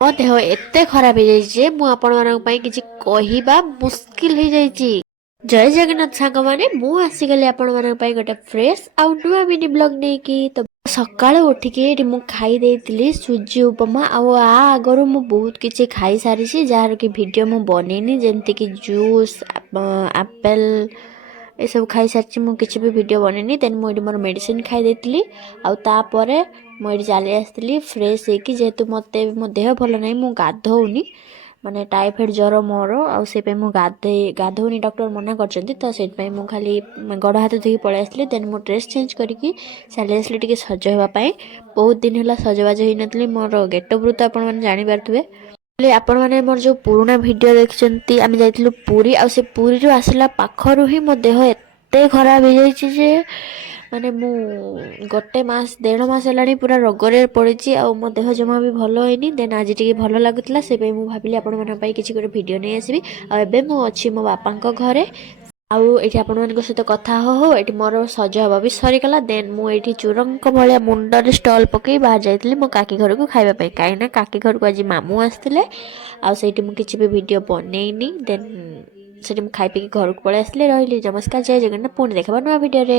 ମୋ ଦେହ ଏତେ ଖରାପ ହେଇଯାଇଛି ମୁଁ ଆପଣମାନଙ୍କ ପାଇଁ କିଛି କହିବା ମୁସ୍କିଲ ହେଇଯାଇଛି। ଜୟ ଜଗନ୍ନାଥ ସାଙ୍ଗମାନେ, ମୁଁ ଆସିଗଲି ଆପଣମାନଙ୍କ ପାଇଁ ଗୋଟେ ଫ୍ରେଶ ଆଉ ନୂଆ ମିନି ବ୍ଲଗ ନେଇକି। ତ ସକାଳୁ ଉଠିକି ଏଠି ମୁଁ ଖାଇ ଦେଇଥିଲି ସୁଜି ଉପମା। ଆଉ ଆଗରୁ ମୁଁ ବହୁତ କିଛି ଖାଇସାରିଛି ଯାହାର କି ଭିଡ଼ିଓ ମୁଁ ବନେଇନି, ଯେମିତିକି ଜୁସ୍, ଆପେଲ୍ ଏସବୁ ଖାଇସାରିଛି। ମୁଁ କିଛି ବି ଭିଡ଼ିଓ ବନେଇନି। ଦେନ୍ ମୁଁ ଏଠି ମୋର ମେଡ଼ିସିନ ଖାଇ ଦେଇଥିଲି। ଆଉ ତାପରେ ମୁଁ ଏଠି ଚାଲି ଆସିଥିଲି ଫ୍ରେଶ ହେଇକି, ଯେହେତୁ ମୋତେ ମୋ ଦେହ ଭଲ ନାହିଁ, ମୁଁ ଗାଧଉନି, ମାନେ ଟାଇଫଏଡ଼୍ ଜ୍ୱର ମୋର। ଆଉ ସେଇପାଇଁ ମୁଁ ଗାଧଉନି, ଡକ୍ଟର ମନା କରିଛନ୍ତି। ତ ସେଥିପାଇଁ ମୁଁ ଖାଲି ଗୋଡ଼ ହାତ ଧୋଇକି ପଳେଇ ଆସିଥିଲି। ଦେନ୍ ମୁଁ ଡ୍ରେସ୍ ଚେଞ୍ଜ କରିକି ଚାଲି ଆସିଲି ଟିକେ ସଜ ହେବା ପାଇଁ। ବହୁତ ଦିନ ହେଲା ସଜବାଜ ହେଇନଥିଲି। ମୋର ଗେଟଅପ୍ରୁ ତ ଆପଣମାନେ ଜାଣିପାରୁଥିବେ। ଆପଣମାନେ ମୋର ଯେଉଁ ପୁରୁଣା ଭିଡ଼ିଓ ଦେଖିଛନ୍ତି, ଆମେ ଯାଇଥିଲୁ ପୁରୀ। ଆଉ ସେ ପୁରୀରୁ ଆସିଲା ପାଖରୁ ହିଁ ମୋ ଦେହ ଏତେ ଖରାପ ହେଇଯାଇଛି ଯେ ମାନେ ମୁଁ ଗୋଟେ ମାସ 1.5 ମାସ ହେଲାଣି ପୁରା ରୋଗରେ ପଡ଼ିଛି। ଆଉ ମୋ ଦେହ ଜମା ବି ଭଲ ହେଇନି। ଦେନ୍ ଆଜି ଟିକେ ଭଲ ଲାଗୁଥିଲା, ସେପାଇଁ ମୁଁ ଭାବିଲି ଆପଣମାନଙ୍କ ପାଇଁ କିଛି ଗୋଟେ ଭିଡ଼ିଓ ନେଇ ଆସିବି। ଆଉ ଏବେ ମୁଁ ଅଛି ମୋ ବାପାଙ୍କ ଘରେ। ଆଉ ଏଇଠି ଆପଣମାନଙ୍କ ସହିତ କଥା ହଉ ଏଠି ମୋର ସଜ ହବା ବି ସରିଗଲା। ଦେନ୍ ମୁଁ ଏଇଠି ଚୁରଙ୍କ ଭଳିଆ ମୁଣ୍ଡରେ ଷ୍ଟଲ୍ ପକେଇ ବାହାରି ଯାଇଥିଲି ମୋ କାକି ଘରକୁ ଖାଇବା ପାଇଁ, କାହିଁକିନା କାକି ଘରକୁ ଆଜି ମାମୁଁ ଆସିଥିଲେ। ଆଉ ସେଇଠି ମୁଁ କିଛି ବି ଭିଡ଼ିଓ ବନେଇନି। ଦେନ୍ ସେଠି ମୁଁ ଖାଇ ପିଇକି ଘରକୁ ପଳେଇ ଆସିଲି। ରହିଲି, ନମସ୍କାର, ଜୟ ଜଗନ୍ନାଥ। ପୁଣି ଦେଖାବା ନୂଆ ଭିଡ଼ିଓରେ।